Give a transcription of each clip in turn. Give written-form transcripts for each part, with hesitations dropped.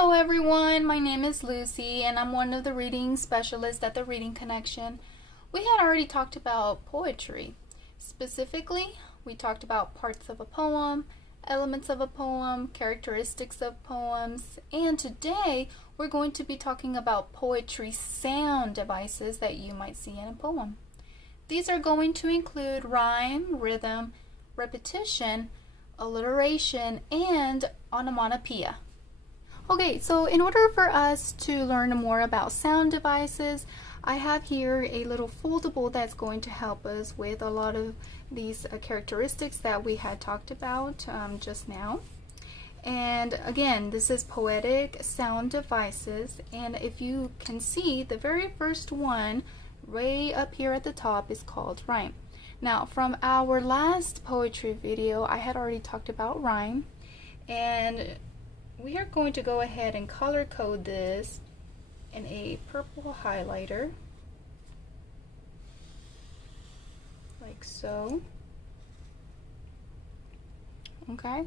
Hello everyone, my name is Lucy and I'm one of the reading specialists at the Reading Connection. We had already talked about poetry. Specifically, we talked about parts of a poem, elements of a poem, characteristics of poems, and today we're going to be talking about poetry sound devices that you might see in a poem. These are going to include rhyme, rhythm, repetition, alliteration, and onomatopoeia. Okay, so in order for us to learn more about sound devices, I have here a little foldable that's going to help us with a lot of these characteristics that we had talked about just now. And again, this is Poetic Sound Devices, and if you can see, the very first one way up here at the top is called rhyme. Now, from our last poetry video, I had already talked about rhyme, and we are going to go ahead and color code this in a purple highlighter, like so. Okay,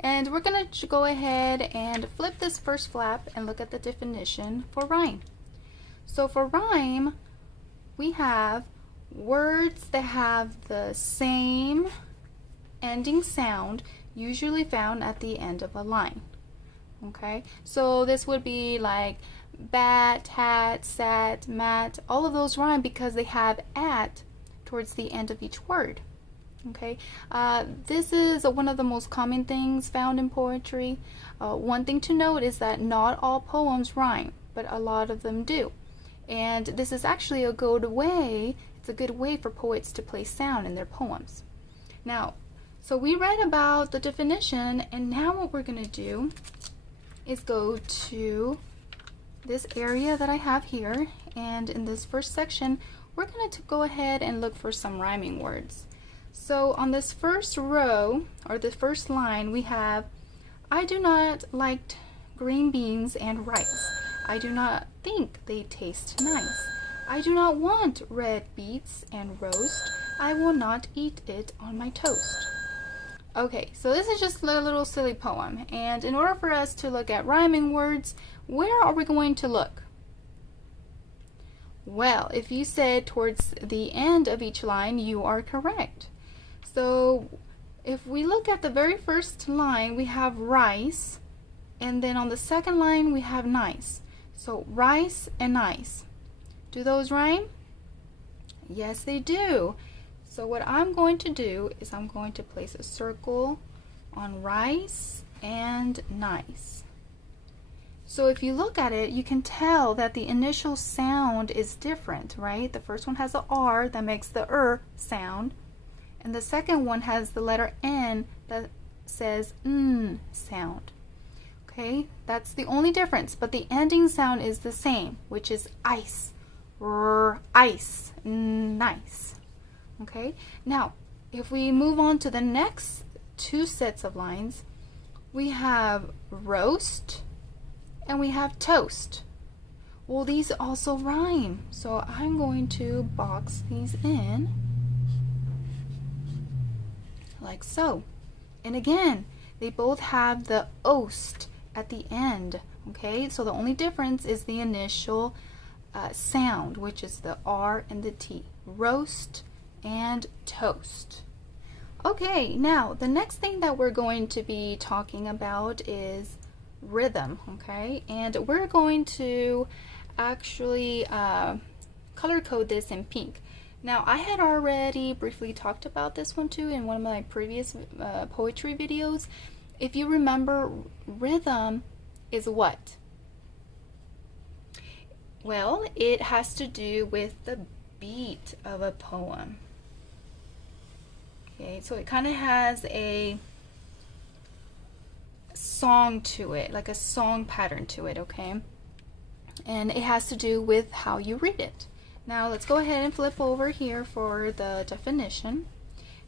and we're going to go ahead and flip this first flap and look at the definition for rhyme. So for rhyme, we have words that have the same ending sound, usually found at the end of a line. Okay, so this would be like bat, hat, sat, mat. All of those rhyme because they have at towards the end of each word. Okay, this is one of the most common things found in poetry. One thing to note is that not all poems rhyme, but a lot of them do. And this is actually a good way, it's a good way for poets to place sound in their poems. Now, so we read about the definition, and now what we're going to do is go to this area that I have here, and in this first section we're going to go ahead and look for some rhyming words. So on this first row, or the first line, we have I do not like green beans and rice. I do not think they taste nice. I do not want red beets and roast. I will not eat it on my toast. Okay, so this is just a little silly poem, and in order for us to look at rhyming words, where are we going to look? Well, if you said towards the end of each line, you are correct. So if we look at the very first line, we have rice, and then on the second line we have nice. So rice and nice. Do those rhyme? Yes, they do. So what I'm going to do is I'm going to place a circle on rice and nice. So if you look at it, you can tell that the initial sound is different, right? The first one has a R that makes the sound, and the second one has the letter N that says sound. Okay, that's the only difference, but the ending sound is the same, which is ice, ice, nice. Okay, now if we move on to the next two sets of lines, we have roast and we have toast. Well, these also rhyme, so I'm going to box these in like so. And again, they both have the ost at the end. Okay, so the only difference is the initial sound, which is the R and the T. Roast and toast. Okay, now the next thing that we're going to be talking about is rhythm, okay? And we're going to actually color code this in pink. Now, I had already briefly talked about this one too in one of my previous poetry videos. If you remember, rhythm is what? Well, it has to do with the beat of a poem. Okay, so it kind of has a song to it, like a song pattern to it, okay? And it has to do with how you read it. Now let's go ahead and flip over here for the definition.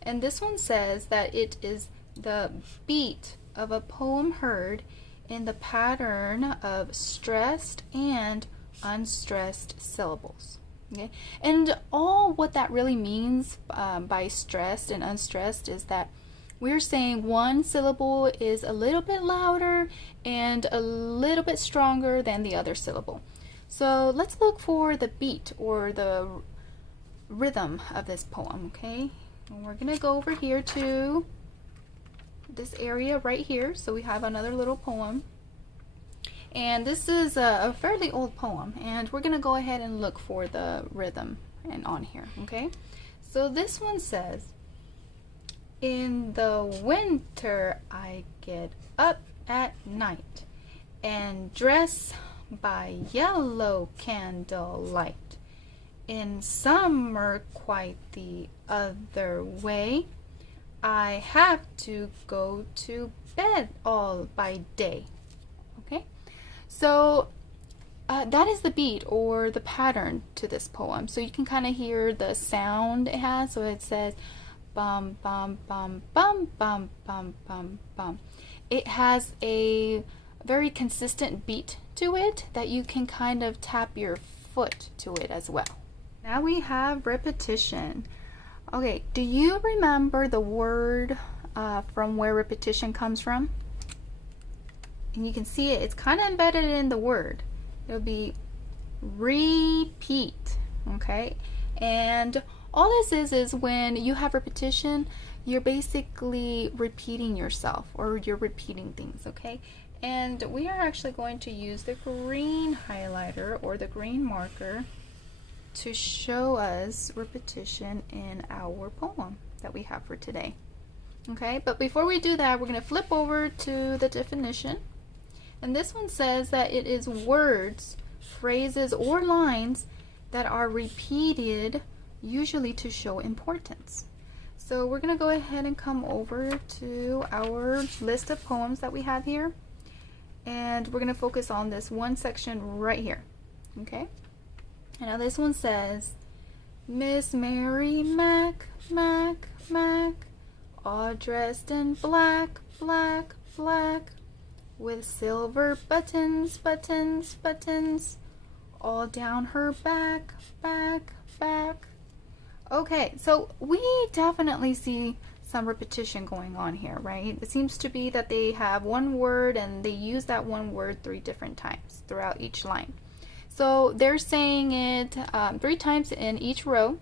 And this one says that it is the beat of a poem heard in the pattern of stressed and unstressed syllables. Okay, and all what that really means by stressed and unstressed is that we're saying one syllable is a little bit louder and a little bit stronger than the other syllable. So let's look for the beat or the rhythm of this poem, okay? And we're gonna go over here to this area right here. So we have another little poem. And this is a fairly old poem, and we're gonna go ahead and look for the rhythm and on here, okay? So this one says, in the winter I get up at night and dress by yellow candlelight. In summer quite the other way. I have to go to bed all by day. Okay? So that is the beat or the pattern to this poem. So you can kind of hear the sound it has. So it says bum bum bum bum bum bum bum bum. It has a very consistent beat to it that you can kind of tap your foot to it as well. Now we have repetition. Okay, do you remember the word from where repetition comes from? And you can see it, it's kind of embedded in the word. It'll be repeat, okay? And all this is when you have repetition, you're basically repeating yourself or you're repeating things, okay? And we are actually going to use the green highlighter or the green marker to show us repetition in our poem that we have for today. Okay, but before we do that, we're going to flip over to the definition. And this one says that it is words, phrases, or lines that are repeated, usually to show importance. So we're going to go ahead and come over to our list of poems that we have here. And we're going to focus on this one section right here. Okay? And now this one says, Miss Mary Mac, Mac, Mac, all dressed in black, black, black, with silver buttons, buttons, buttons, all down her back, back, back. Okay, so we definitely see some repetition going on here, right? It seems to be that they have one word and they use that one word 3 different times throughout each line. So they're saying it 3 times in each row.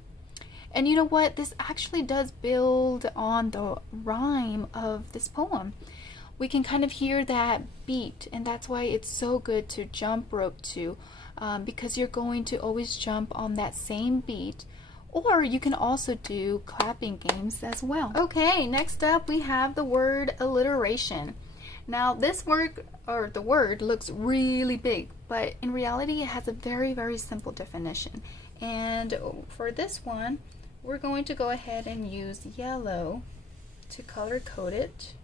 And you know what? This actually does build on the rhyme of this poem. We can kind of hear that beat, and that's why it's so good to jump rope to, because you're going to always jump on that same beat. Or you can also do clapping games as well. Okay, next up we have the word alliteration. Now this word, or the word, looks really big, but in reality it has a very, very simple definition. And for this one, we're going to go ahead and use yellow to color code it.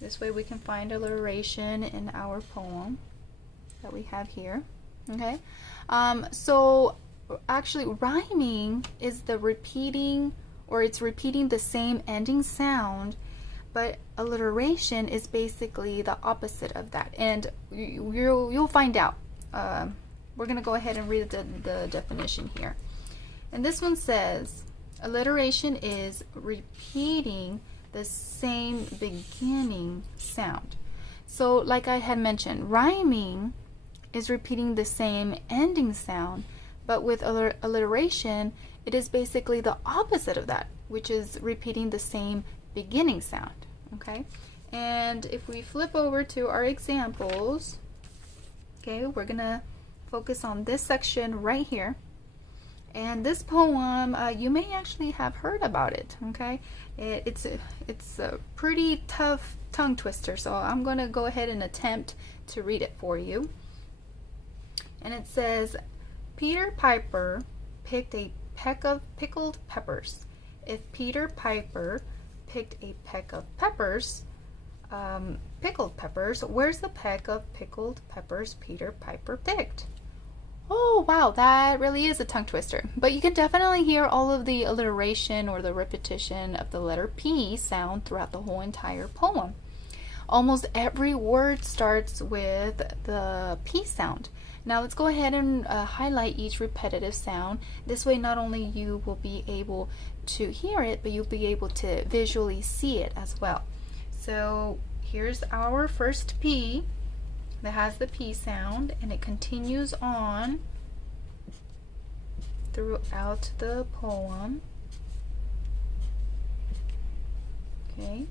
This way we can find alliteration in our poem that we have here. Okay, so actually rhyming is the repeating, or it's repeating the same ending sound, but alliteration is basically the opposite of that, and you'll find out. We're gonna go ahead and read the definition here. And this one says alliteration is repeating the same beginning sound. So like I had mentioned, rhyming is repeating the same ending sound, but with alliteration, it is basically the opposite of that, which is repeating the same beginning sound, okay? And if we flip over to our examples, okay, we're gonna focus on this section right here. And this poem, you may actually have heard about it, okay? It's a pretty tough tongue twister, so I'm gonna go ahead and attempt to read it for you. And it says, Peter Piper picked a peck of pickled peppers. If Peter Piper picked a peck of peppers, pickled peppers, where's the peck of pickled peppers Peter Piper picked? Oh wow, that really is a tongue twister. But you can definitely hear all of the alliteration or the repetition of the letter P sound throughout the whole entire poem. Almost every word starts with the P sound. Now let's go ahead and highlight each repetitive sound. This way not only you will be able to hear it, but you'll be able to visually see it as well. So here's our first P that has the P sound, and it continues on throughout the poem. Okay.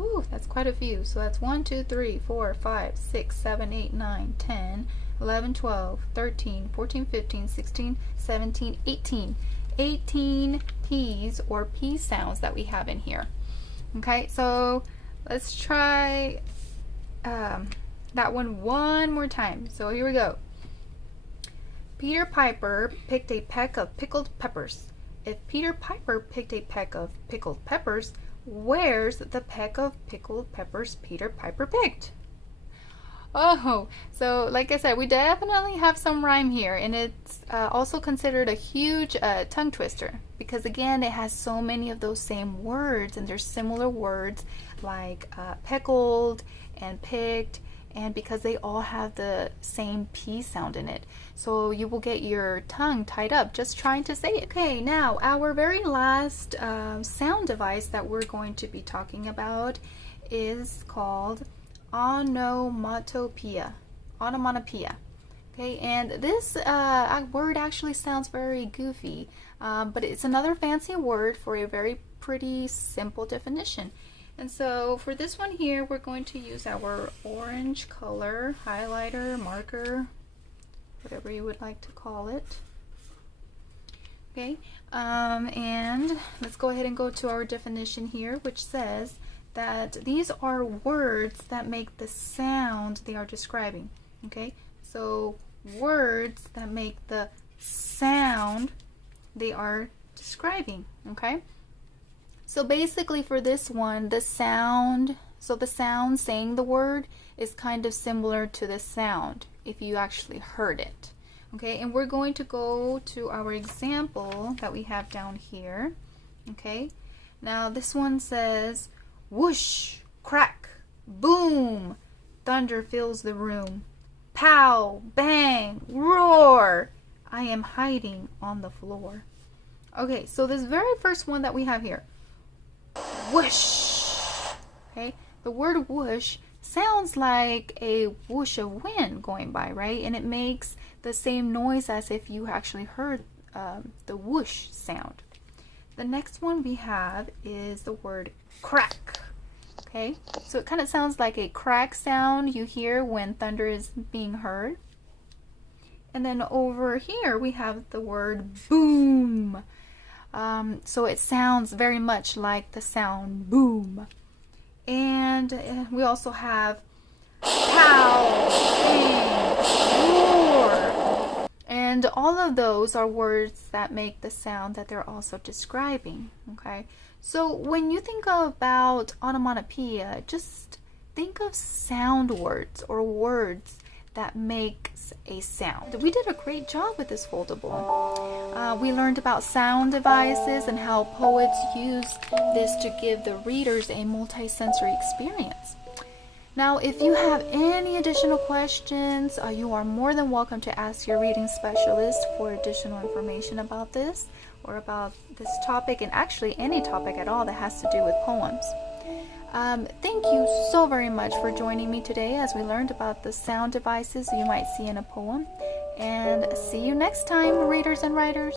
Ooh, that's quite a few. So that's 1, 2, 3, 4, 5, 6, 7, 8, 9, 10, 11, 12, 13, 14, 15, 16, 17, 18. 18 P's or P sounds that we have in here. Okay, so let's try that one more time. So here we go. Peter Piper picked a peck of pickled peppers. If Peter Piper picked a peck of pickled peppers, where's the peck of pickled peppers Peter Piper picked? Oh, so like I said, we definitely have some rhyme here, and it's also considered a huge tongue twister because, again, it has so many of those same words, and there's similar words like pickled and picked, and because they all have the same P sound in it. So you will get your tongue tied up just trying to say it. Okay, now our very last sound device that we're going to be talking about is called onomatopoeia. Onomatopoeia. Okay, and this word actually sounds very goofy, but it's another fancy word for a very pretty simple definition. And so for this one here, we're going to use our orange color highlighter, marker, whatever you would like to call it. Okay, and let's go ahead and go to our definition here, which says that these are words that make the sound they are describing. Okay, so words that make the sound they are describing. Okay, so basically for this one, the sound, so the sound saying the word is kind of similar to the sound if you actually heard it. Okay, and we're going to go to our example that we have down here. Okay, now this one says, whoosh, crack, boom, thunder fills the room. Pow, bang, roar, I am hiding on the floor. Okay, so this very first one that we have here, whoosh. Okay, the word whoosh sounds like a whoosh of wind going by, right? And it makes the same noise as if you actually heard the whoosh sound. The next one we have is the word crack. Okay, so it kind of sounds like a crack sound you hear when thunder is being heard. And then over here we have the word boom. So it sounds very much like the sound boom. And we also have pow, bang, roar. And all of those are words that make the sound that they're also describing. Okay, so when you think about onomatopoeia, just think of sound words or words that makes a sound. We did a great job with this foldable. We learned about sound devices and how poets use this to give the readers a multi-sensory experience. Now, if you have any additional questions, you are more than welcome to ask your reading specialist for additional information about this or about this topic, and actually any topic at all that has to do with poems. Thank you so very much for joining me today as we learned about the sound devices you might see in a poem. And see you next time, readers and writers.